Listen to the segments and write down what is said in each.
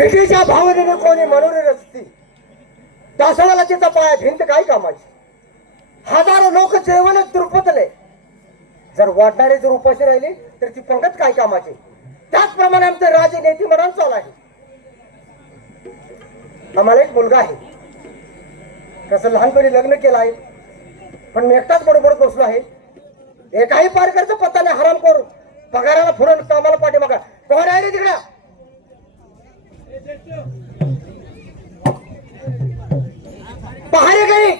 भीतीच्या भावनेने कोणी मनोरे रचती दासवाला तिचा पाया भिंत काय कामाची. हजारो लोक जेवण दुर्पतले जर वाढणारे जर उपाशी राहिले तर ती पंगत काय कामाची. त्याचप्रमाणे आमचे राजे नेते मरण चालू आहे. आम्हाला एक मुलगा आहे. तसं लहानपणी लग्न केलं आहे पण मी एकटाच बरोबर बसलो आहे. एकाही पारकरचा पत्ता नाही. हराम करू पगाराला फुरण कामाला पाठीमागा कोण आहे रे तिकडे. पहारे गई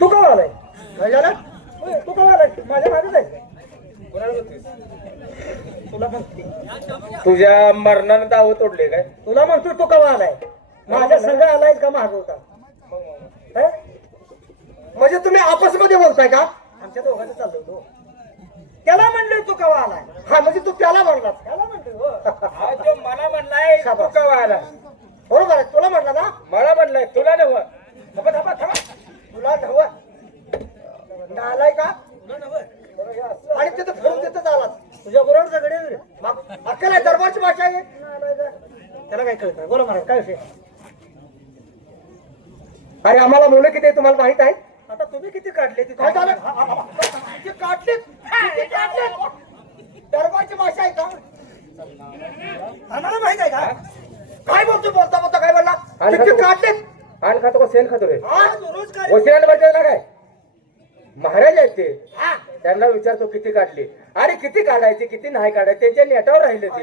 तू का आलाय. काय झालं तू का आलाय. माझ्या मागेच आहे. तुला म्हणते तुझ्या मरणानं दाव तोडले काय. तुला म्हणतो तू कवा आलाय. माझ्या संघ आलाय का मागवता. म्हणजे तुम्ही आपसमध्ये बोलताय का. आमच्या दोघांचं चाललो होतो. त्याला म्हणलोय तू कवा आलाय. हा म्हणजे तू त्याला म्हणलास. त्याला म्हणतोय मला म्हणलाय तू कवा आला. बरोबर आहे. तुला म्हणला ना. मला म्हणलाय तुला नव. तुला नव आलाय का. आणि तिथं फिरून तिथंच आलास. तुझ्या बरोबर सगळे अक्कल आहे. दरबारची भाषा आहे. त्याला काय कळत. बोला महाराज काय विषय. अरे आम्हाला मुलं किती आहे तुम्हाला माहित आहे. आता तुम्ही किती काढले. काय झालं काढले. दरबारची भाषा आहे का. आम्हाला माहित आहे का. काय बोलतो बोलता बोलता काय बोलला. किती काढले. आण खातो का सेल खातो रे. रोज काय वशिराला बघायला काय महाराज आहेत ते. त्यांना विचारतो किती काढली. अरे किती काढायचे किती नाही काढायचे त्यांच्या नेटावर राहिले ते.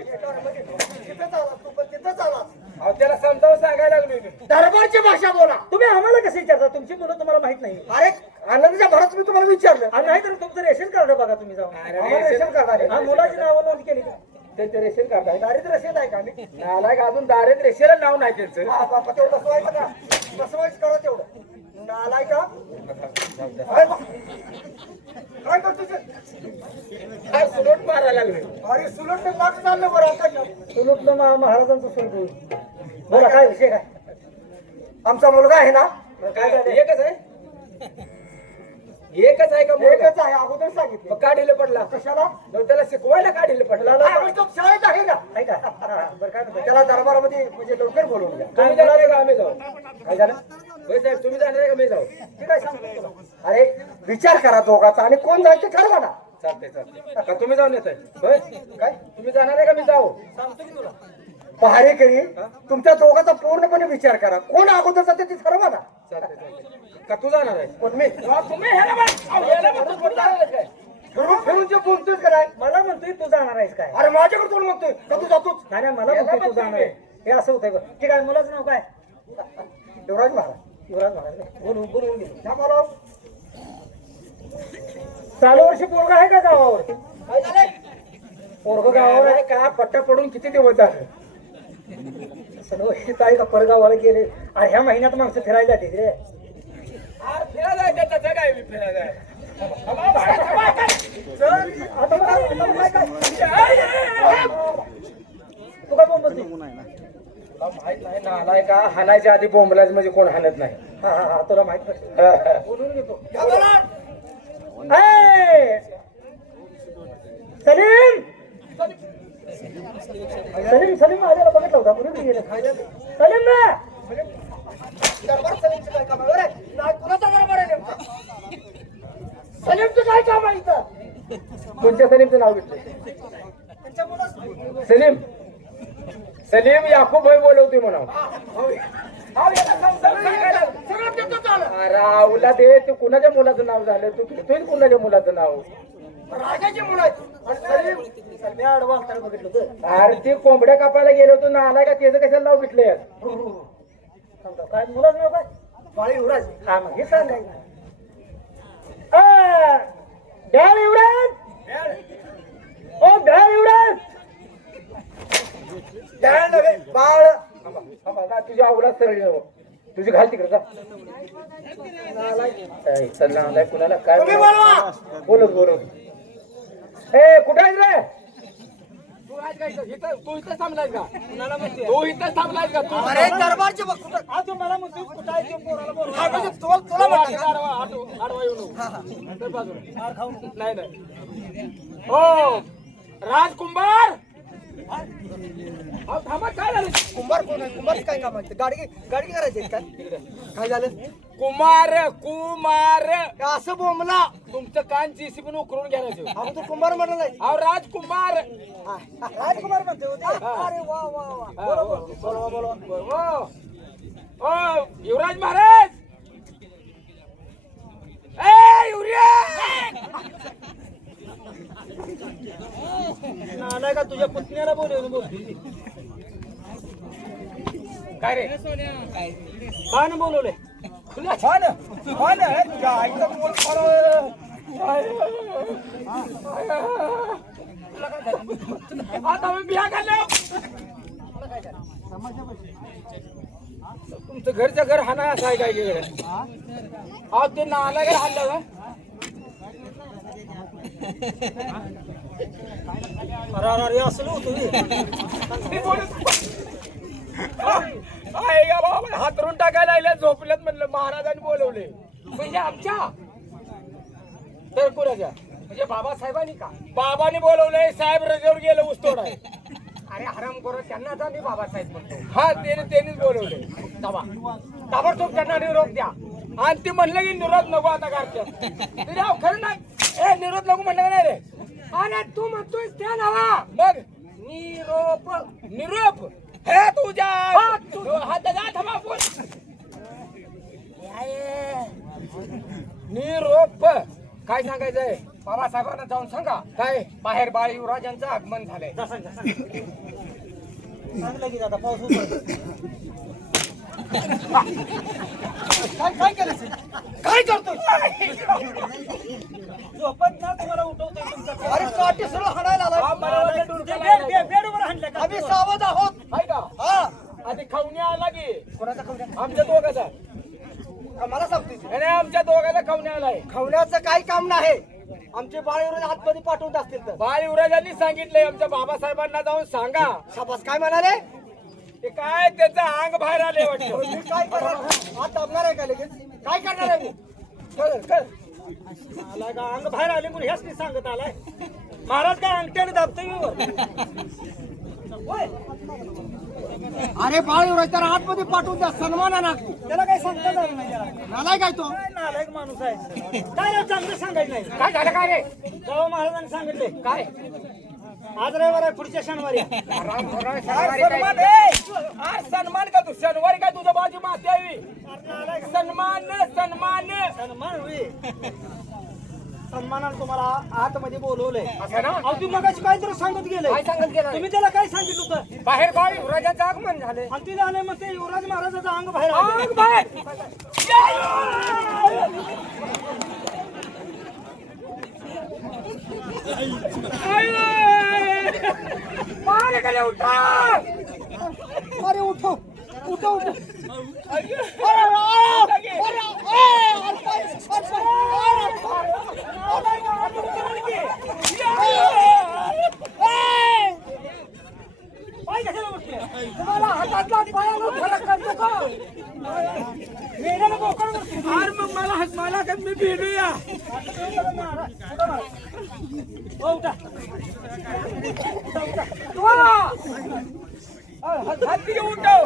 अहो त्याला समजावून सांगायला लागलो. दरबारची भाषा बोला. तुम्ही आम्हाला कसं विचारता. तुमची मुलं तुम्हाला माहित नाही. अरे आनंदच्या भरात मी तुम्हाला विचारलं. आणि नाही तर तुमचं रेशन कार्ड बघा तुम्ही जाऊन. रेशन कार्ड आहे. मुलाची नावं नोंद केली त्यांचं रेशन कार्ड आहे. दारिद्र्य रेशन आहे का आम्ही. नालाय का अजून दारिद्र्य रेषेला नाव नाही त्यांचं. तेवढं बसवायचं का. बसवायचं करा तेवढं. नालाय का काय करतो. काय सुलोट मारायला लागले. अरे सुलट लाग चाललं बरं. आता सुलटलं महाराजांचं सुलट. बोला काय विषय काय. आमचा मुलगा आहे ना. काय झालं. एकच आहे. एकच आहे का. एकच आहे. अगोदर सांगितलं. मग का ढिलं पडला. कशाला. मग त्याला शिकवायला का ढिलं पडला. तो शाळेत आहे ना. आहे का. बरं काय म्हणतो. त्याला दरबारामध्ये म्हणजे लवकर बोलवून घ्या. तुम्ही जाणार आहे का आम्ही जाऊ. काय झालं. होय साहेब तुम्ही जाणार आहे का मी जाऊ. ठीक आहे सांगतो तुला. अरे विचार करा दोघाचा आणि कोण जायचं ठरवा ना. चालतंय चालतंय. का तुम्ही जाऊन येताय. होय काय तुम्ही जाणार आहे का मी जाऊ. सांगतो की तुला. पहारेकरी तुमच्या दोघाचा पूर्णपणे विचार करा. कोण अगोदर जाते ते ठरवा ना. चालतंय चालतंय. का तू जाणार आहे. पण मी तुम्ही ह्याला काय फिरून फिरून जे बोलतोय काय. मला म्हणतोय तू जाणार आहेस काय. अरे माझ्याकडे कोण म्हणतोय का तू जातोच. नाही नाही मला म्हणतोय तू जाणार आहे. हे असं होतंय बघ. ठीक आहे. मुलाचं नाव काय. युवराज महाराज. युवराज महाराज बोलून बोलून गेलो. बोला. चालू वर्षी पोरगा आहे का गावावर. काय झालंय. पोरग गावावर आहे का. पट्टा पडून किती दिवस झाले. सणवशीत आहे का परगावाला गेले. अरे ह्या महिन्यात माणसं फिरायला जाते रे. फिरायला त्याचं काय मी फिरायला. तू काय बोलतो. तुला माहित नाही ना आलाय का. हाणायच्या आधी बोंबलाच म्हणजे कोण हाणत नाही. हा हा हा तुला माहित नाही. बोलून घेतो. सलीम सलीम सलीम आलेला बघितला होता. कुठे गेले. सलीम ना. सलीमचं काय काम आहे इथं. कोणत्या सलीमचं नाव घेतलं. सलीम सलीम याकूब भाई बोलवतोय म्हणा. राहुला दे. तू कुणाच्या मुलाचं नाव झालं. तू घेतोय कुणाच्या मुलाचं नाव. राजाची मुलं आहेत. बघितलं होतं. अरे ते कोंबड्या कापायला गेलो होतो ना आलाय का. त्याचं कशाला नाव घेतलंय. काय मुलाचं नाव काय. बाळी युवराज. हा मग हे सांगायचं. डॅड युवराज. ओ डॅड युवराज. डॅड नव्हे बाळ. तुझ्या आवडा सरळ तुझी घाल तिकडे का. चल ना कुणाला काय बोलत बोलत. ए कुठे आहेस रे. तू इथं थांबलाय का. तू इथं थांबलाय का. तू अरे दरबारचे बघ. मला म्हणतो कुठं आहे. पोराला तुला आडवा येऊ नको. नंतर बाजूला. नाही नाही हो राजकुंभार. अहो, थांबा काय झालं. कुंभार कोण आहे? कुंभार काय काम आहे? गाडी गाडी करायची काय? काय झालं? कुमार कुमार असं बोंबला. तुमचं कान जीसीबी उकरून घ्यायचं. अहो तू कुंभार म्हणाला नाही. अहो राजकुमार. राजकुमार म्हणते होते. अरे वा वा वा. बोलवा. ओ युवराज महाराज. ए युवराज. नालाय का तुझ्या पुतण्याला बोलव. काय रे बाण बोलवले. खुला छान छान आहे तुझ्या आईचं बोल खरं. आता मी बिहा घाललो. तुमचं घरच्या घर हाना असं आहे काय गेलं. अहो ते नाला घर हाणलं का. अरे असलं होतं. हातरून टाकायला आल्या झोपल्यात म्हणलं महाराजांनी बोलवले. म्हणजे आमच्या तर कुणाच्या म्हणजे बाबासाहेबांनी का. बाबांनी बोलवलंय. साहेब रजेवर गेलं ऊसतोड आहे. अरे हराम करू त्यांना आता मी बाबासाहेब म्हणतो. हा त्यांनीच बोलवले. ताबडतोब त्यांना निरोप द्या. आणि ते म्हणलं की निरोप नको आता करतात. खरं नाही. ए निरोप नको म्हणलं का नाही रे. अरे तू म्हणतोय त्या नावा. मग निरोप निरोप हे तुझ्या हात थांबा बोल. निरोप काय सांगायचंय. बाबासाहेबांना जाऊन सांगा काय बाहेर बाळ युवराजांचं आगमन झालंय. चांगलं की आता पाऊस काय केलं. काय करतो. झोपत ना तुम्हाला उठवतोय तुमचा. अरे काटे सरळ हाणायला आला. बेडवर हाणलं का. आम्ही सावध आहोत. आहे का. हा आधी खावण्या आला की. कोणाचा खावण्या. आमच्या दोघाचा. मला सांगतोय. आणि आमच्या दोघाचा खावण्या आलाय. खावण्याचं काही काम नाही. आमचे बाळेवर आतमध्ये पाठवत असतील तर. बाळ युवराजांनी सांगितलंय आमच्या बाबासाहेबांना जाऊन सांगा. शाबास. काय म्हणाले. ते काय त्याचं अंग बाहेर आले वाटतं. मी काय करणार. हात दाबणार आहे का लगेच. काय करणार आहे मी. कर आला का अंग बाहेर आले म्हणून ह्याच नाही सांगत आलाय. महाराज काय अंगठ्याने दाबतोय. अरे बाळ युवराज तर आतमध्ये पाठवून द्या सन्माना. त्याला काय सांगता झालं नाही. नालाय काय तो. नालायक माणूस आहे. काय रे चांगलं सांगायचं नाही. काय झालं काय रे. जेव्हा महाराजांनी सांगितले काय आज रविवार आहे पुढच्या शनिवारी. सन्मान का तू शनिवारी काय तुझं बाजू माती यावी. सन्मान सन्मान सन्मान सन्मानाला तुम्हाला आतमध्ये बोलवलंय. असं ना. अहो तुम्ही मगाशी काहीतरी सांगत गेले. काय सांगत गेला. तुम्ही त्याला काय सांगितलं होतं. बाहेर बाळ युवराजांचं आगमन झालंय. आणि तिला आले मग ते युवराज महाराजाचं अंग बाहेर आलं. अंग बाहेर. अरे उठो उठो उठो. तुम्हाला हातातला पायाला फरक करतो का. मेल्याला बोकड उठते. अरे मग मला का मी भेटूया. हो, उठा. हाती घेऊन उठव.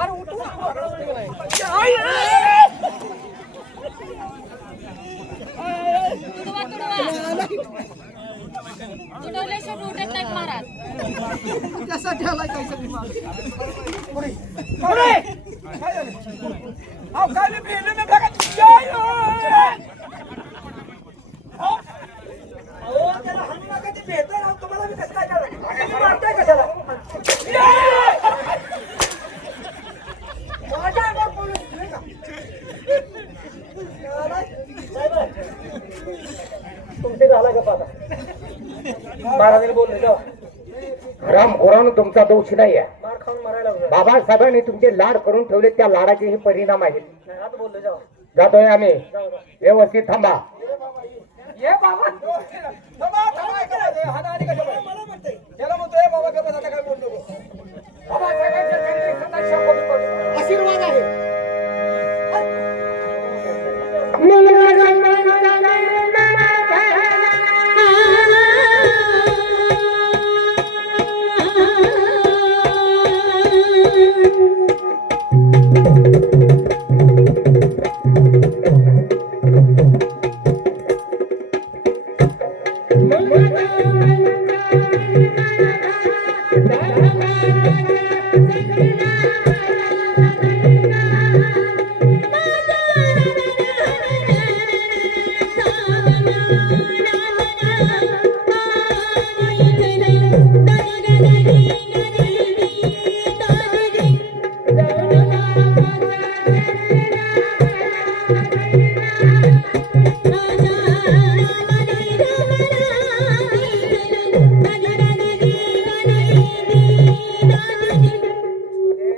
अरे उठो. तुडवल्याशिवाय उठत नाहीत महाराज. त्यासाठी आलाय काय सगळी पुढे. काय झालं. अहो काय मी भेटलो मी बघा. त्याला हाणू नका. ते भेटतोय राव तुम्हाला. मी कसं काय करायचं. मारताय कशाला. माझ्या अंगावर बोलू नाही का. तुमचे झाला का पाहता. महाराजांनी बोलले जाऊ. राम गोरानं तुमचा दोष नाही आहे. मार खाऊन मारायला लागला. बाबासाहेबांनी तुमचे लाड करून ठेवले. त्या लाडाचे हे परिणाम आहेत. नाही आता बोललो जाऊ. जातोय आम्ही. जाऊ. व्यवस्थित थांबा. ये बाबा. थांबा थांबा. काय हात आली कशाला. मला म्हणतोय. याला म्हणतोय बाबा गप्प आता काय बोललो. बाबासाहेबांच्या चरणी सदा शंभर आशीर्वाद आहे. पडतो.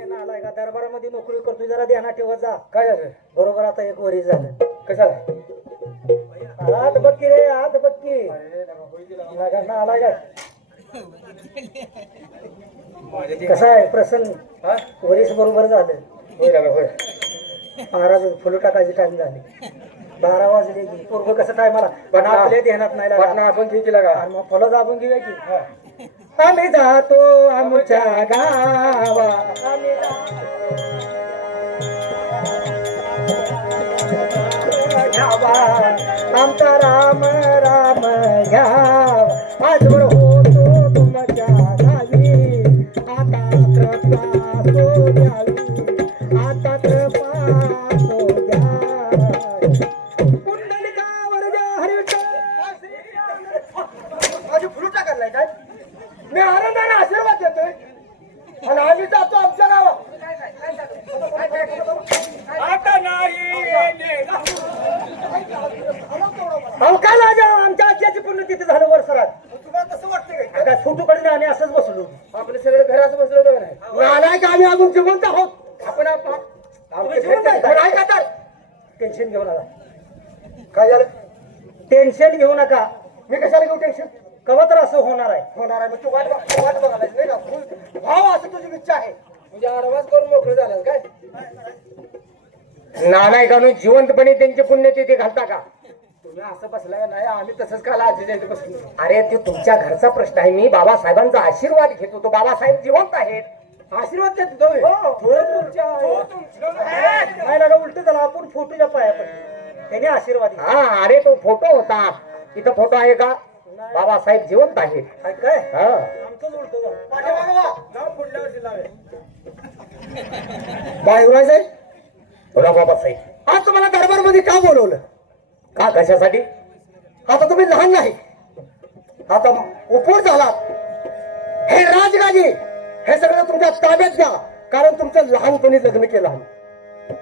नालाय का दरबारामध्ये नोकरी करतोय, जरा ध्यानात ठेवत जा. काय झालं? बरोबर आता एक वरी झालं. कशाला? हात बक्की रे, हात बक्की. नालाय का? कसं आहे प्रसन्न? वरीस बरोबर झालं. होय. महाराज फुलं टाकायची टाइम झाली. 12 वाजले की पूर्व कसं टायमाला पण आपल्या ध्यानात नाही लागला. आपण घेतला का? मग फुलं दाबून घेऊया की. आम्ही जातो आमच्या गावा, आम्ही घ्यावा आमचा राम राम घ्यावा. आजवर होतो तुमच्या गावी, आता कृपा सो द्यावी, आता कृपा सो द्यावी. पुंडलिकावर द्या हरिविठ्ठल. माझी फुलं टाकायला काय? मी आनंदाने आशीर्वाद देतोय आणि आम्ही जातो आमच्या गावात. आता नाही येणे. अहो काय लाजा, आमच्या आज्याची पुण्यतिथी झालं वर्षात. तुम्हाला कसं वाटतंय काय? फोटोकडे आम्ही असंच बसलो. आपले सगळे घरात बसलो होतो का नाही? नाही का आम्ही अजून जिवंत आहोत. आपण नाही का तर टेन्शन घेऊ नका. काय झालं? टेन्शन घेऊ नका. मी कशाला घेऊ टेन्शन? कवा तर असं होणार आहे. मग तू वाट बघायला नाही का? भाव असं तुझी इच्छा आहे. म्हणजे आवाज करून मोकळं झालं काय? नालायकांनो जिवंतपणे त्यांची पुण्यतिथी घालता का? तुम्ही असं बसलाय नाही, आम्ही तसंच काल आजीच्या इथे बसलो. अरे ते तुमच्या घरचा प्रश्न आहे. मी बाबासाहेबांचा आशीर्वाद घेत होतो. बाबासाहेब जिवंत आहेत. आशीर्वाद देत होतो होय? नाही ना उलट झाला. आपण फोटोच्या पाया पडलो. त्याने आशीर्वाद दिला. हा, अरे तो फोटो होता. इथं फोटो आहे का? बाबासाहेब जिवंत आहेत. काय हा. आमचंच उलट झालं. पाठीमागं वा. नाव पुढल्या वर्षी लावेल. बायवाय साहेब, बोला बाबासाहेब. आज तुम्हाला दरबारमध्ये का बोलवलं? का, कशासाठी? आता तुम्ही लहान नाही, आता उपोर झालात. हे राजगादी हे सगळं तुमच्या ताब्यात घ्या. कारण तुमचं लहानपणी लग्न केलं आम्ही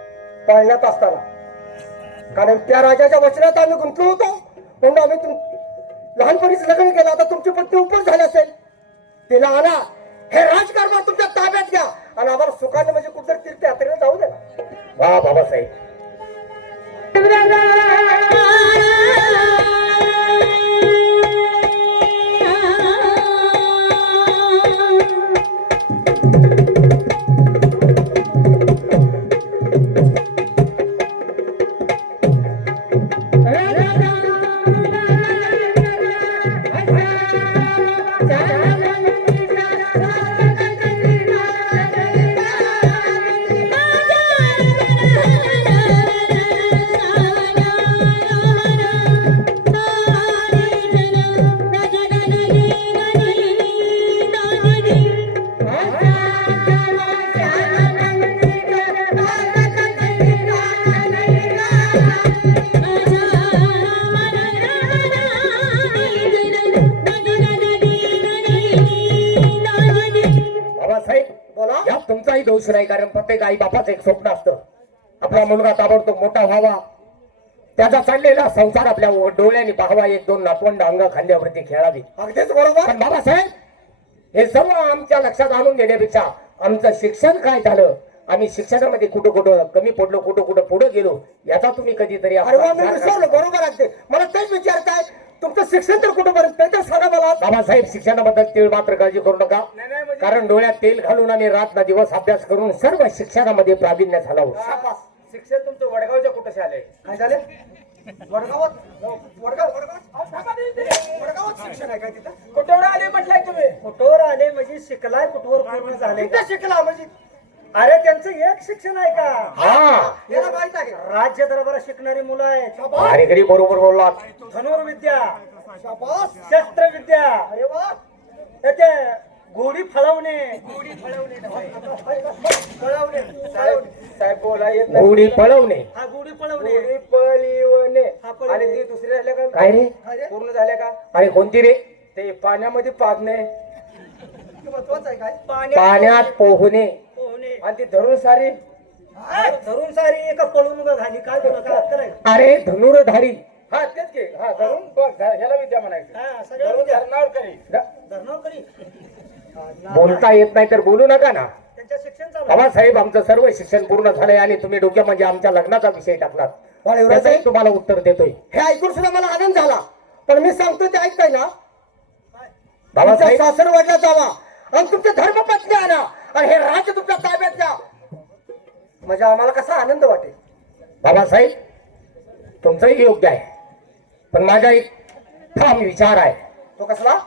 पाळण्यात असताना. कारण त्या राजाच्या वचनात आम्ही गुंतलो होतो म्हणून आम्ही लहानपणीच लग्न केलं. आता तुमची पत्नी उपोर झाली असेल, तिला आणा. हे राजकारभार तुमच्या ताब्यात घ्या आणि आम्हाला सुखाने म्हणजे कुठेतरी तीर्थयात्रेला जाऊ द्या. वा बाबासाहेब. बोला. यात तुमचाही दोष नाही, कारण प्रत्येक आई बापाचं एक स्वप्न असतं. आपला मुलगा ताबडतोब मोठा व्हावा, त्याचा चाललेला संसार आपल्या डोळ्याने पाहावा, 1-2 नातवंड अंग खांद्यावरती खेळावी. अगदीच बरोबर. पण बाबासाहेब, हे सर्व आमच्या लक्षात आणून देण्यापेक्षा आमचं शिक्षण काय झालं, आम्ही शिक्षणामध्ये कुठं कुठं कमी पडलो, कुठं कुठं पुढे गेलो, याचा तुम्ही कधीतरी अरे वा, मी विसरलो. बरोबर आहे. मला तेच विचारताय, तुमचं शिक्षण तर कुठंपर्यंत ते तर सांगा मला. बाबासाहेब, शिक्षणाबद्दल तीळ मात्र काळजी करू नका, कारण डोळ्यात तेल घालून आणि रात ना दिवस अभ्यास करून सर्व शिक्षणामध्ये प्रावीण्य झाला होता. शाबास. शिक्षण तुमचं वडगावच्या कुठं आलंय? काय झाले? वडगावात वडगावात शिक्षण आहे काय तिथं? कुठं आले म्हटलंय तुम्ही? कुठवर आले म्हणजे शिकलाय, कुठवर पूर्ण झाले. शिकला म्हणजे अरे त्यांचं एक शिक्षण आहे का? हा, याला माहित आहे. राज्य दरबारात शिकणारी मुलं आहेत. भारीगडी बरोबर बोललात. धनुर्विद्या, शस्त्रविद्या, अरे वा, त्याचे घोडी फळवणे, साहेब बोला येत नाही. गुढी पळवणे, हा गुढी पळवणे, पळवणे हा पळवणे. आणि ती दुसरी झाल्या का? काय रे? पूर्ण झाल्या का? अरे कोणती रे? ते पाण्यामध्ये पाजणे, महत्वाचं आहे काय? पाण्यात पोहणे पोहणे, आणि ती धरून सारी धरून सारी एका पळून घाली काय करायचं अरे धनुर्धारी हा तेच की हा धरून बघ ह्याला विद्या म्हणायचं धरून धरणावर करी बोलता येत नाही तर बोलू नका ना. त्यांच्या शिक्षण चालू बाबासाहेब आमचं सर्व शिक्षण पूर्ण झालंय आणि तुम्ही डोक्यामध्ये आमच्या लग्नाचा विषय टाकलात. त्याचंही तुम्हाला उत्तर देतोय. हे ऐकून सुद्धा मला आनंद झाला पण मी सांगतो ते ऐकताय ना बाबासाहेब सासर वाटला जावा आणि तुमचे धर्मपत्नी आणा आणि हे राज्य तुमच्या ताब्यात द्या म्हणजे आम्हाला कसा आनंद वाटेल. बाबासाहेब तुमचंही योग्य आहे पण माझा एक ठाम विचार आहे. तो कसला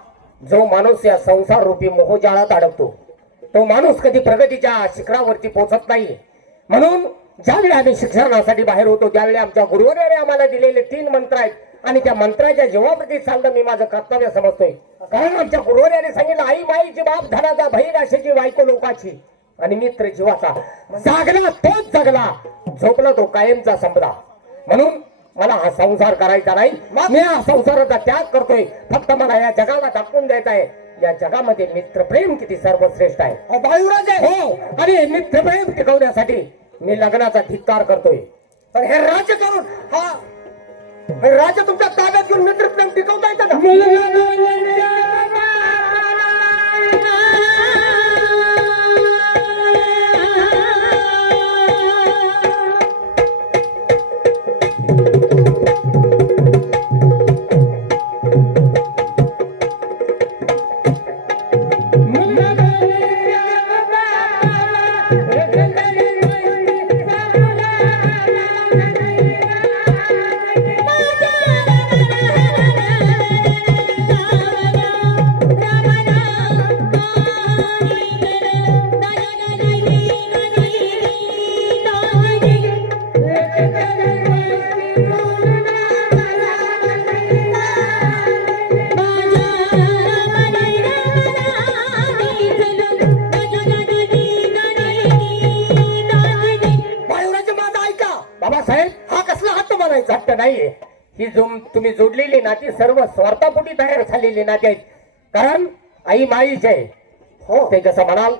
जो माणूस या संसार रूपी मोहजाळात अडकतो तो माणूस कधी प्रगतीच्या शिखरावरती पोहोचत नाही. म्हणून ज्यावेळी आम्ही शिक्षणासाठी बाहेर होतो त्यावेळी आमच्या गुरुवराने आम्हाला दिलेले 3 मंत्र आहेत आणि त्या मंत्राच्या जीवाप्रती चालणं मी माझं कर्तव्य समजतोय. कारण आमच्या गुरुवराने सांगितलं आई माईची बाप धनाचा बहीण अशाची बायको लोकाची आणि मित्र जीवाचा. जागला तोच जगला झोपला तो कायमचा संपला. म्हणून मला हा संसार करायचा नाही. मी हा संसाराचा त्याग करतोय. फक्त मला या जगाला दाखवून द्यायचा आहे या जगामध्ये मित्रप्रेम किती सर्वश्रेष्ठ आहे. बायुराज आहे हो आणि हे मित्रप्रेम टिकवण्यासाठी मी लग्नाचा धिक्कार करतोय. पण हे राज्य करून हा हे राज्य तुमच्या ताब्यात घेऊन मित्रप्रेम टिकवता येतं का बाबासाहेब हा कसला हात म्हणायचा जास्त नाहीये. ही तुम्ही जोडलेली नाती सर्व स्वार्थापोटी तयार झालेली नाती आहेत. कारण आई माईच आहे. हो ते कसं म्हणाल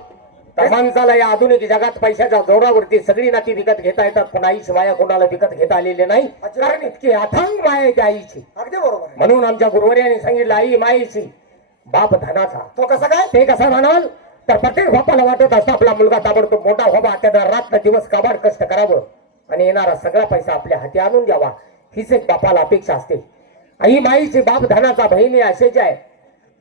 तर माणसाला या आधुनिक जगात पैशाच्या जोरावरती सगळी नाती विकत घेता येतात पण आईची माया कोणाला विकत घेता आलेली नाही. कारण इतकी अथांग माया आहे त्या आईची. अगदी बरोबर आहे. म्हणून आमच्या गुरुवर्याने सांगितलं आई माईची बाप धनाचा. तो कसा काय ते कसं म्हणाल तर प्रत्येक बापाला वाटत असतं आपला मुलगा ताबडतोब मोठा व्हावा त्यानं रात्र दिवस काबाड कष्ट करावं आणि येणारा सगळा पैसा आपल्या हाती आणून द्यावा हीच एक बापाला अपेक्षा असते. आई माईची बाप धनाचा बहिणी असेच आहे.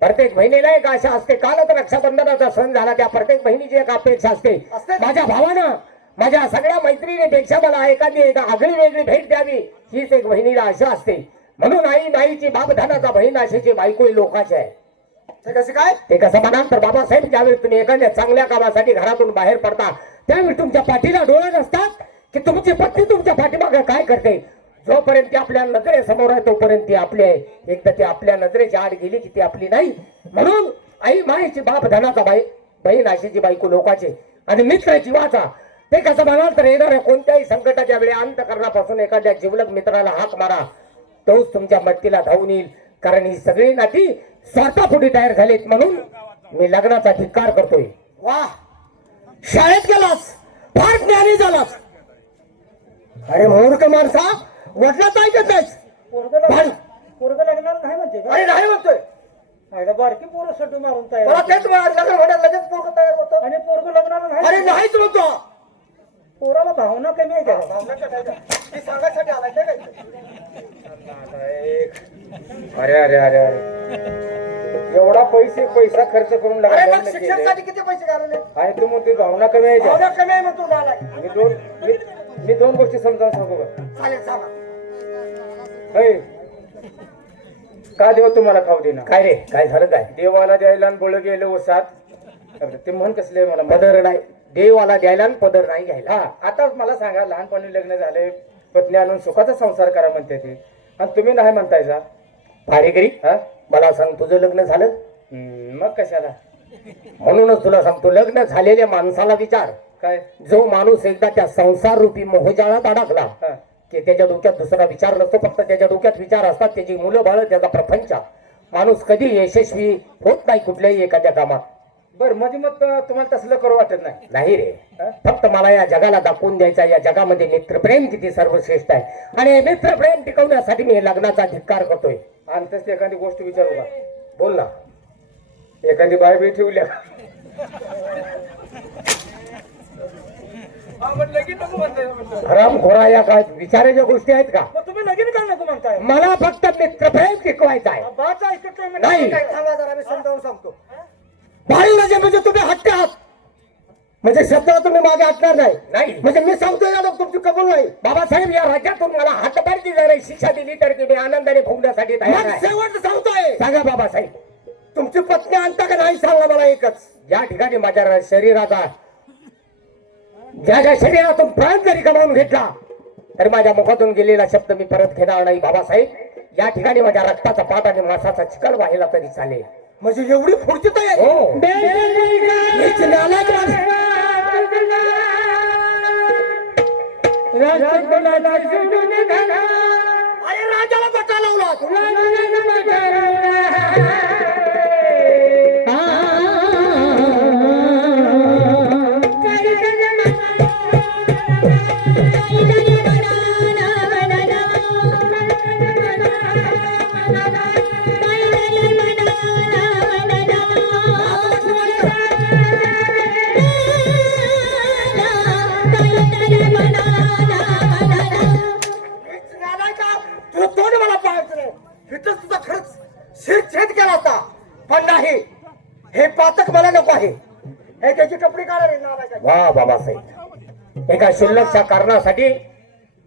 प्रत्येक बहिणीला एक आशा असते. कालच रक्षाबंधनाचा सण झाला त्या प्रत्येक बहिणीची एक अपेक्षा असते माझ्या भावानं माझ्या सगळ्या मैत्रिणीपेक्षा मला एखादी एक आगळी वेगळी भेट द्यावी हीच एक बहिणीला आशा असते. म्हणून आई माईची बाप धनाचा बहीण अशाची बायकोही लोकांची आहे. ते कसे काय ते कसं म्हणाल तर बाबासाहेब ज्यावेळी तुम्ही एखाद्या चांगल्या कामासाठी घरातून बाहेर पडता त्यावेळी तुमच्या पाठीला डोळे नसतात की तुमची पत्नी तुमच्या पाठीमागे काय करते. जोपर्यंत ती आपल्या नजरेसमोर आहे तोपर्यंत ती आपली आहे. एकदा ती आपल्या नजरेच्या आड गेली की ती आपली नाही. म्हणून आई माईची बाप धनाचा बहीण अशीची बायको लोकाची आणि मित्र जीवाचा. ते कसं म्हणाल तर येणाऱ्या कोणत्याही संकटाच्या वेळी अंतकरणापासून एखाद्या जिवलग मित्राला हाक मारा तोच तुमच्या मदतीला धावून येईल. कारण ही सगळी नाती स्वार्थापोटी तयार झालीत. म्हणून मी लग्नाचा धिक्कार करतोय. वा शाळेत गेलास फार ज्ञानी झालास. अरे मूर्ख माणसा वडिलाच ऐकत नाहीस. पोरग लागणार नाही म्हणते का? अरे नाही म्हणतोय आयला बारकी पोरं सटू मारून तयार मला होते. तेच लग्न होण्यात लगेच पोरगं तयार होतं. आणि पोरग लागणार नाही अरे नाहीच म्हणतो. पोराला भावना कमी आहे का? ती सांगायसाठी आलाय ते काय अरे अरे अरे अरे एवढा पैसा खर्च करून अरे लग्न मग शिक्षणासाठी किती पैसे घालवले आणि तू म्हणते भावना कमी आहे भावना कमी आहे म्हणतो मला मी दोन गोष्टी समजावून सांगू का. चालेल सांगा होय. का देव तुम्हाला खाऊ देणार काय रे काय झालं काय. देवाला द्यायला आणि बोल गेलं ओसात ते म्हण कसले मला पदर नाही देवाला द्यायला आणि पदर नाही घ्यायला. हा आता मला सांगा लहानपणी लग्न झाले पत्नी आणून सुखाचा संसार करा म्हणते ती आणि तुम्ही नाही म्हणतायचा भाडेकरी हा मला सांग तुझं लग्न झालं. मग कशाला म्हणूनच तुला सांगतो लग्न झालेल्या माणसाला विचार. काय जो माणूस एकदा त्या संसार रूपी मोहजाळात अडकला हा की त्याच्या डोक्यात दुसरा विचार नसतो. फक्त त्याच्या डोक्यात विचार असतात त्याची मुलं बाळ त्याचा प्रपंच. माणूस कधी यशस्वी होत नाही कुठल्याही एखाद्या कामात. बर म्हणजे मग तुम्हाला तसलं करू वाटत नाही. नाही रे, फक्त मला या जगाला दाखवून द्यायचा या जगामध्ये मित्रप्रेम किती सर्वश्रेष्ठ आहे आणि हे मित्रप्रेम टिकवण्यासाठी मी लग्नाचा धिक्कार करतोय. आणि तशी एखादी गोष्ट विचारू का? बोल ना. एखादी बाय बी ठेवल्या म्हटलं की नको म्हणताय. हरामखोरा या काय विचारायच्या गोष्टी आहेत का? मग तुम्ही लगीन का नको म्हणताय? मला फक्त मित्रप्रेम टिकवायचं आहे. बाचा ऐकत नाही नाही. काय थांबा जरा, मी समजावून सांगतो. भाई म्हणजे तुम्ही हट्टे आहात म्हणजे शब्दाला तुम्ही मागे हटणार नाही. नाही. म्हणजे मी सांगतोय ना, तुमची कबूल नाही. बाबासाहेब या राज्यातून मला हातबारची जर शिक्षा दिली तर ती मी आनंदाने भोगण्यासाठी तयार मग आहे. शेवट सांगतोय, सांगा बाबासाहेब, तुमची पत्नी आणता का नाही सांगा मला एकच. ज्या ठिकाणी माझ्या शरीराचा ज्या शरीरातून प्राण जरी गमावून घेतला तरी माझ्या मुखातून गेलेला शब्द मी परत घेणार नाही. बाबासाहेब, या ठिकाणी माझ्या रक्ताचा पाठ आणि मासाचा चिकल वाहिला तरी चालेल. म्हणजे एवढी पुढची तयारी. हो. हीच नालायक माणसं. अरे राजाला बटा लावला. तुला तोंड मला पाहायचं नाही. इथंच तुझा खरंच शिरछेद केला होता, पण नाही. हे पातक मला नको आहे. हे त्याची कपडे काढा रे नालायक. वा बाबासाहेब, एका शिल्लकच्या कारणासाठी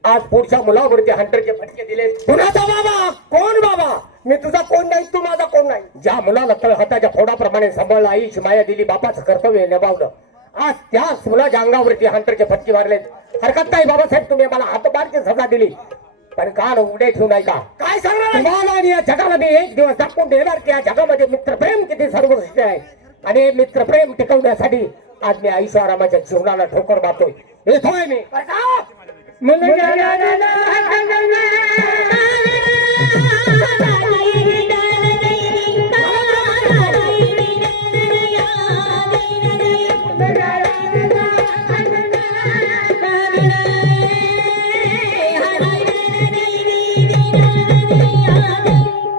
आज पुढच्या मुलावरती हंटरचे फटके दिले. कुणाचा बाबा? कोण बाबा? मी तुझा कोण नाही, तू माझा कोण नाही. ज्या मुलाला तळ हाताच्या फोडाप्रमाणे सांभाळलं, आईची माया दिली, बापाचं कर्तव्य निभावलं, आज त्याच मुलाच्या अंगावरती हंटरचे फटके मारले. हरकत नाही बाबासाहेब, तुम्ही मला हातबारची सजा दिली, पण कान उघडे ठेवू नाही का? काय सांगणार आहे? तुम्हाला आणि या जगाला मी एक दिवस दाखवून देणार की या जगामध्ये मित्रप्रेम किती सर्वश्रेष्ठ आहे आणि हे मित्रप्रेम टिकवण्यासाठी आज मी ऐश्वरामाच्या जीवनाला ठोकर मारतोय. येतोय मी.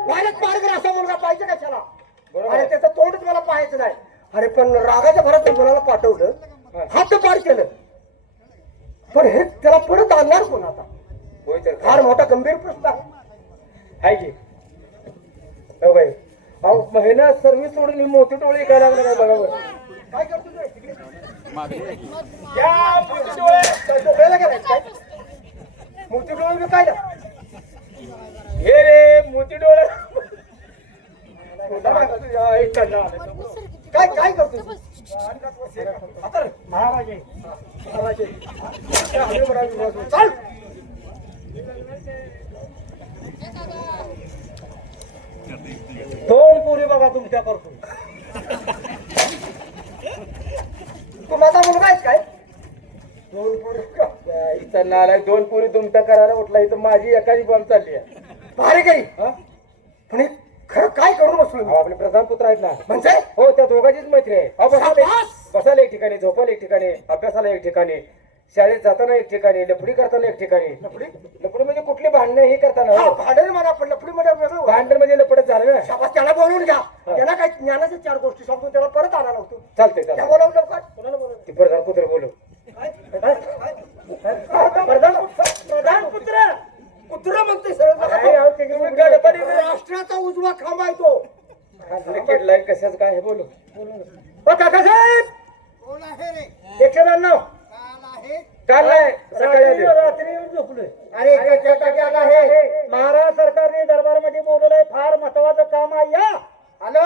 बालक मार्ग असा मुलगा पाहिजे कशाला? अरे त्याचं तोंडच मला पाहायचं नाही. अरे पण रागाच्या भरात मुलाला पाठवलं, हात पार केलं, पण हे त्याला परत आणणार कोण आता? होय तर फार मोठा गंभीर प्रश्न आहे. आहे की हो बाई. अहो महिना सर्व्हिस सोडून ही मोठी टोळी काय लागणार आहे बघा बरं. काय करतो तू? या मोठी टोळी. काय झोपायला गेलाय काय? मूर्ती डोळे काय ना? हे रे मोठी डोळे. काय काय करतो तू? आता महाराज आहे. चाल. दोन पुरी बघा तुमच्या करतो. तू माझा मुलगा आहेस काय? दोन पोरं का? इथं नालायक दोन पुरी तुमचा करायला उठला. इथं माझी एखादी बॉम्ब चालली आहे. भारी काही पण हे खरं काय करून बसलो मी? अहो, आपले प्रधान पुत्र आहेत ना. म्हणजे हो, त्या दोघांचीच मैत्री आहे. अहो, शाबास! बसायला एक ठिकाणी, झोपायला एक ठिकाणी, अभ्यासाला एक ठिकाणी, शाळेत जाताना एक ठिकाणी, लफडी करताना एक ठिकाणी. लफडी म्हणजे कुठली भांडणं हे करताना हा, हो. भांडण मला पण लफडीमध्ये वेगळं होतं. भांडण म्हणजे लफडच झालं ना. शाबास, त्याला बोलवून घ्या. त्याला काही ज्ञानाच्या 4 गोष्टी सांगतो, त्याला परत आणायला होतो. चालतंय त्या चालतंय. बोलावलं लवकर. कोणाला बोलवलं? ती प्रधान पुत्र बोलू. प्रधान पुत्र पुत्र म्हणते सरळ. नाही, अहो, ते तुम्ही गडबडीने राष्ट्राचा उजवा खांब आहे तो. लाईन कशाच काय हे बोलू. हो काकासाहेब, 192. काल नाही, सकाळी आली. रात्री येऊन झोपलोय. अरे इकडच्या जागेला आहे. महाराज सरकारने दरबारमध्ये बोलवलंय. फार महत्वाचं काम आहे. या आलो.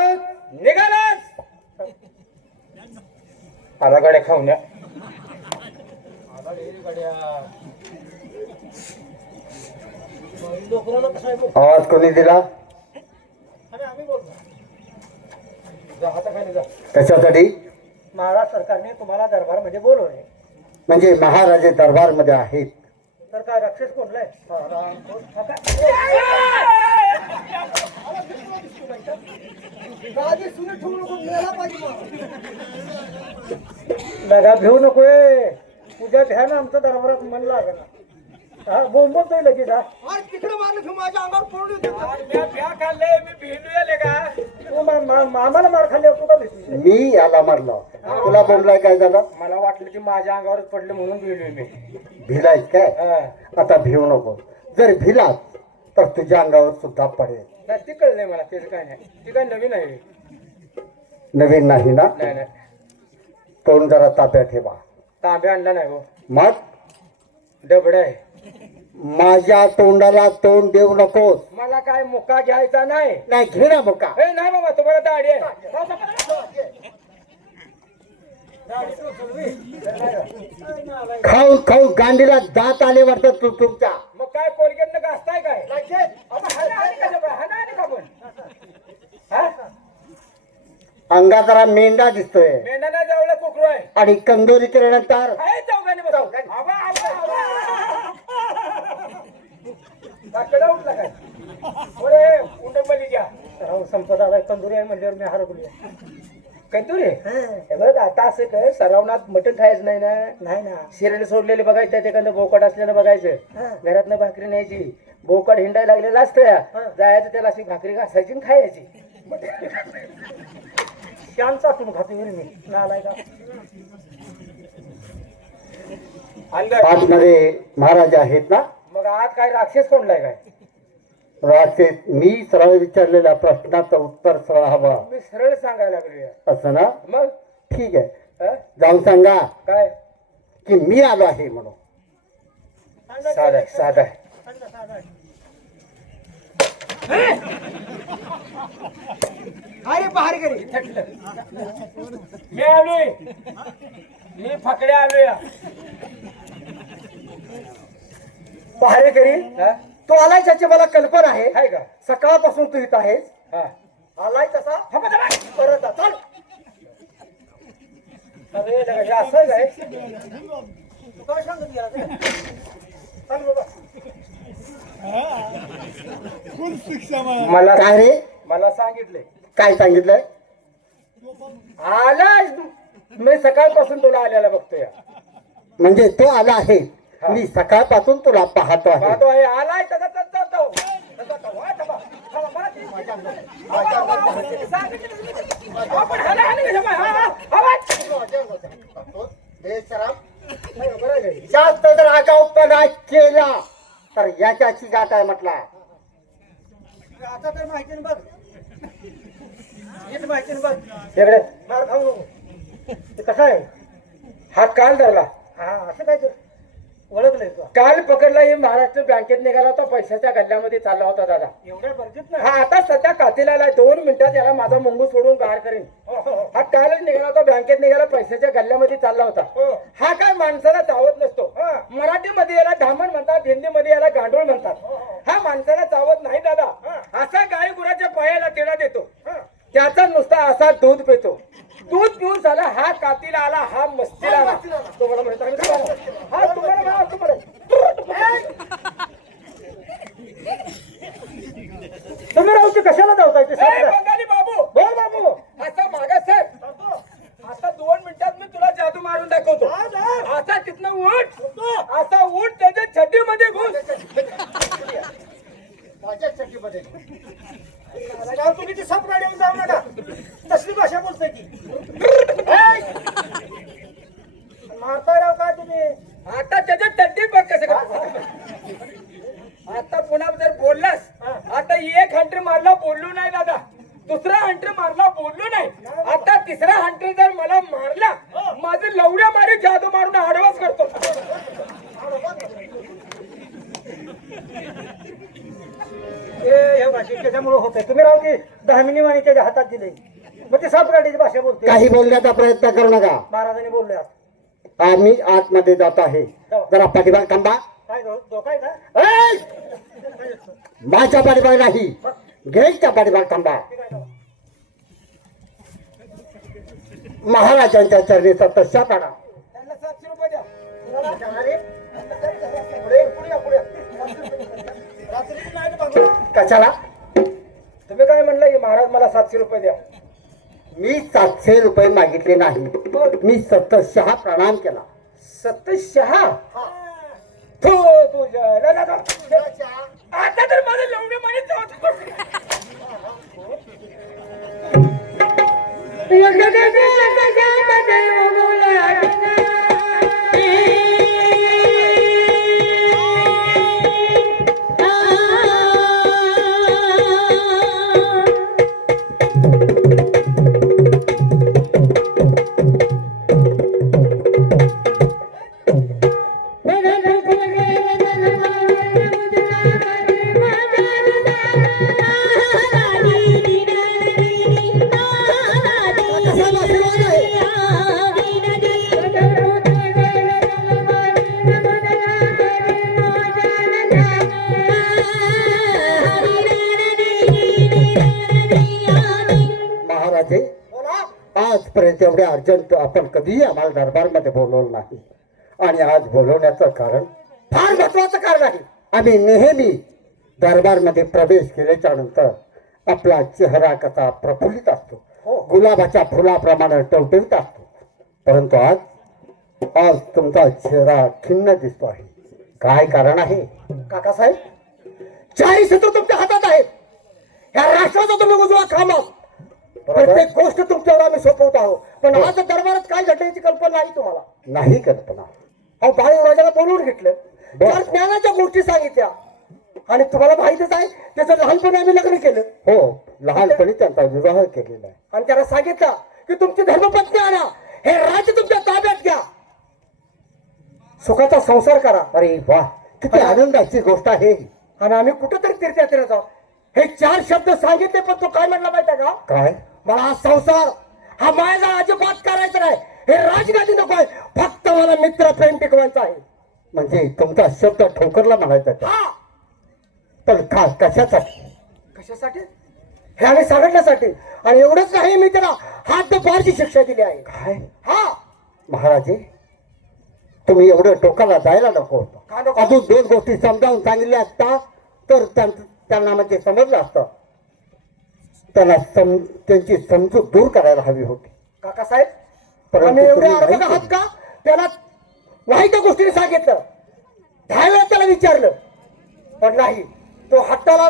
निघालाच आला गाड्या खाऊन या. डोकराला कसं आहे? आवाज कोणी दिला? आणि आम्ही बोलतो. जा, हाताखाली जा. कशासाठी? महाराज सरकारने तुम्हाला दरबारमध्ये बोलवलंय. म्हणजे महाराजे दरबारमध्ये आहेत. तर काय राक्षस कोणलाय? गादी सुने ठेवू नको मेला पाहिजे मला. लगा घेऊ नकोय तुझ्या ध्यान आमचं दरबारात मन लागणार. हा बोंबतोय लगेच. हा आज तिकडे मारलं की माझ्या अंगावर पडून येते. आज मी भ्या खाल्ले मी भिंडू आले का तू मामाला मार खाल्ल्यावर तू का भेटली? मी याला मारलो. तुला बोललाय काय झालं? मला वाटलं की माझ्या अंगावरच पडले म्हणून भिडलोय मी. भिलाय काय? हा. आता भिवू नको. जर भिलात तर तुझ्या अंगावर सुद्धा पडेल. नाही ते कळलंय मला त्याचं काय नाही ते काय नवीन आहे. नवीन नाही ना? नाही नाही तोंड जरा ताब्यात ठेवा. तांब्या आणला नाही हो मग डबड आहे. माझ्या तोंडाला तोंड देऊ नकोस. मला काय मुका घ्यायचा नाही. नाही घे ना मुका. ए नाही बाबा तुम्हाला दाढी आहे. खाऊ खाऊ गांडीला दात आले वाटत तू तुमच्या. मग काय कोलगेट न घासताय काय आता हाना आणि का जबडा? हाना आणि का पण हा? अंगात जरा मेंढा दिसतोय मेंढा नाही जवळ कुकरू आहे. आणि कंदोरी केल्यानंतर आहे चौघांनी बस. आवा, आवा, आवा. काकडा उठला काय? ओरे उंडकमली घ्या. राव संपत आलाय. कंदुरी आहे म्हणल्यावर मी हरवली. कंदुरी हे बघ आता असं कर सरावनात मटण खायचं नाही ना. नाही ना. शिरेले सोडलेले बघायचं त्याच्याकडनं बोकड असलेलं बघायचं. घरातनं भाकरी न्यायची. बोकड हिंडायला लागलेला असतं या. जायचं त्याला अशी भाकरी घासायची आणि खायची. शान चाटून खातो मी. नालाय का? अंदर आतमध्ये महाराज आहेत ना? मग आज काय राक्षस कोणलाय काय? राक्षस मी सरळ विचारलेल्या प्रश्नाचं उत्तर सरळ हवं मी सरळ सांगायला लागलो या. असं ना? मग ठीक आहे. हा? जाऊन सांगा काय की मी आलो आहे म्हणून. साधा साधा अरे बाहेर घरी मी आलोय. मी फकडे आलोय. बाहेर घरी हा? तो आलाय त्याची मला कल्पना आहे. आहे का? सकाळपासून तू इथं आहेस. हा. आलाय तसा थांबा, थांबा. परत जा. चल. अरे लगा, हे असं काय? तू काय सांगत गेला ते? चल बाबा. मला काय रे? मला सांगितले काय सांगितलंय? आला मी सकाळपासून तुला आल्याला बघतोय. म्हणजे तो आला आहे. मी सकाळपासून तुला पाहतो आहे. पाहतो आहे आलाय तसा तसा तो. तसा तो. वा, थांबा. थांबा, मला ते- सांगितलं. आपण हाना, हाना कशा पाय? हा, हा, आवाज. बरं आहे का? जास्त जर आगाऊपणा केला तर याच्याची गाठ आहे म्हटला. आता तर माहिती ना बघ. येत माहिती ना बघ. इकडे. मार खाऊ नको. ते कसं आहे? हात काल धरला. हा असं काय तर ओळखलंय तू. काल पकडला. हे महाराष्ट्र बँकेत निघाला होता. पैशाच्या गल्ल्यामध्ये चालला होता दादा. एवढ्या गरजेत ना. हा आता सध्या कातीला आलाय. 2 मिनिटात याला माझा मुंगू सोडून गार करेन. हा कालच निघाला होता. बँकेत निघाला. पैशाच्या गल्ल्यामध्ये चालला होता. हा काय माणसाला चावत नसतो. मराठीमध्ये याला धामण म्हणतात. हिंदीमध्ये याला गांडूळ म्हणतात. हा माणसाला चावत नाही दादा. असा गाय गुराच्या पायाला तिडा देतो. त्याचा नुसता असा दूध पितो. दूध पिऊन झाला. हा कातीला आला. हा मस्तीला आला. तुम्हाला म्हणतो हा तुम्हाला तुम्हाला तुम्ही राहू कशाला धावताय ते ए, सांगा. बंगाली बाबू बोल बाबू आता मागा सर. आता 2 मिनिटात मी तुला जादू मारून दाखवतो. आता तिथनं उठ. आता उठ त्याच्या छड्डीमध्ये घुस. माझ्या चड्डीमध्ये. राव, तुम्ही ती साप गाडी जाऊ नका. तसली भाषा बोलताय की. मारताय राव काय तुम्ही? आता त्याच्या चड्डीत बघ कसं करतो. आता पुन्हा जर बोललास आता एक हंटर मारला बोललो नाही दादा. दुसरा हंटर मारला बोललो नाही. आता तिसरा हंटर जर मला मारला माझं लवड्या मारी जादू मारून आडवास करतो. हे भाषे त्याच्यामुळे होतंय. तुम्ही राहू की 10 मिनिट त्याच्या हातात दिले. मग ते साप गाडीची भाषा बोलते. काही बोलण्याचा प्रयत्न करू नका. महाराजांनी बोलले आज. आम्ही आतमध्ये जात आहे. जरा पाठीमाग थांबा. काय धोका आहे का? ए! माझ्या पाठीमाग नाही. घ्यायच्या पाठीमाग थांबा. महाराजांच्या चरणी तशा पाडा. त्यांना 700 रुपये द्या. कशाला? महाराज मला 700 रुपये द्या. मी 700 रुपये मागितले नाही. मी सतशः प्रणाम केला. 700. तो तुझ्या आता तर माझं लवडे म्हणत महाराजे, आजपर्यंत एवढे अर्जंट आपण कधीही आम्हाला दरबारमध्ये बोलवलं नाही. आणि आज बोलवण्याचं कारण फार महत्वाचं कारण आहे. आम्ही नेहमी दरबारमध्ये प्रवेश केल्याच्या नंतर आपला चेहरा कसा प्रफुल्लित असतो, गुलाबाच्या फुलाप्रमाणे टवटवीत असतो. परंतु आज तुमचा चेहरा खिन्न दिसतो आहे. काय कारण आहे? काकासाहेब, 40 तर तुमच्या हातात आहेत. ह्या राष्ट्राचा तुम्ही उजवा खांब आहात. प्रत्येक गोष्ट तुमच्यावर आम्ही सोपवत आहोत. पण आज दरबारात काय घडण्याची कल्पना नाही तुम्हाला. नाही कल्पना. अहो, बाळूराजाला बोलवून घेतलं, चार ज्ञानाच्या गोष्टी सांगितल्या. आणि तुम्हाला माहितच आहे त्याचं लहानपणी आम्ही लग्न केलं. हो, लहानपणी त्यांचा विवाह केलेला आहे. आणि त्याला सांगितलं की तुमची धर्मपत्नी आणा, हे राज्य तुमच्या ताब्यात घ्या, सुखाचा संसार करा. अरे वा, किती आनंदाची गोष्ट आहे. आणि आम्ही कुठंतरी तीर्थयात्रेला जाऊ. हे 4 शब्द सांगितले, पण तो काय म्हटला माहिती आहे का? काय? मला हा संसार, हा मायाचा अजिबात करायचा नाही. हे राजगादी नको आहे, फक्त मला मित्र प्रेम टिकवायचं आहे. म्हणजे तुमचा शब्द ठोकरला म्हणायचा का? हा. पण का, कशासाठी? कशासाठी? हे आम्ही सांगितण्यासाठी. आणि एवढंच नाही, मी त्याला हात पारची शिक्षा दिली आहे. काय? हा. महाराजे, तुम्ही एवढं टोकाला जायला नको का होतं. नको? अजून 2 गोष्टी समजावून सांगितल्या असता तर त्यांना म्हणजे समजलं असतं. त्यांची समजूत दूर करायला हवी होती. काकासाहेब, परंतु आम्ही एवढे तुम्ही अर्भक नाही आहात का? त्याला वाईट गोष्टीने सांगितलं, 10 वेळा त्याला विचारलं, पण नाही. तो हट्टाला,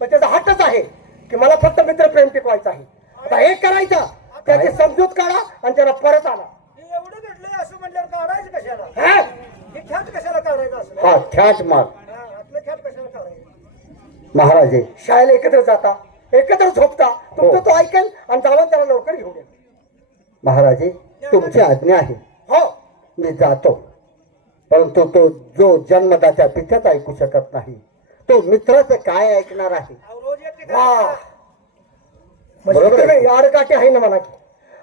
पण त्याचा हट्टच आहे की मला फक्त मित्र प्रेम टिकवायचं आहे. आता एक करायचं, त्याची समजूत काढा आणि त्याला परत आणा. एवढं घडलंय असं म्हणल्यावर काढायचं कशाला? हा? हे ख्यात कशाला काढायचं असं? हा ख्यात मार. आपलं ख्यात कशाला काढायचं? महाराजे, शाळेला एकत्र जाता, एकत्र झोपता. तुमचं तो ऐकेल आणि जाऊन त्याला लवकर घेऊन येईल. महाराजे, तुमची आज्ञा आहे. हो. मी जातो. परंतु तो जो जन्मदात्या पित्याच ऐकू शकत नाही, तो मित्राचं काय ऐकणार आहे? रोज एक ठिकाणी वा, म्हणजे बरोबर आहे. तुम्ही आडकाठी आहे ना म्हणा की.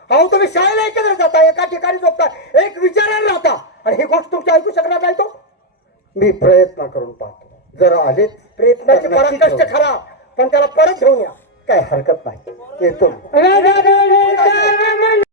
अहो, तुम्ही शाळेला एकत्र जाता, एका ठिकाणी झोपता, एक विचारायला राहता, आणि ही गोष्ट तुमची ऐकू शकणार नाही. तो मी प्रयत्न करून पाहतो. जर आले प्रयत्नाची तर बरा नक्की कष्ट करू. खरा, पण त्याला परत घेऊन या. काय हरकत नाही. येतो.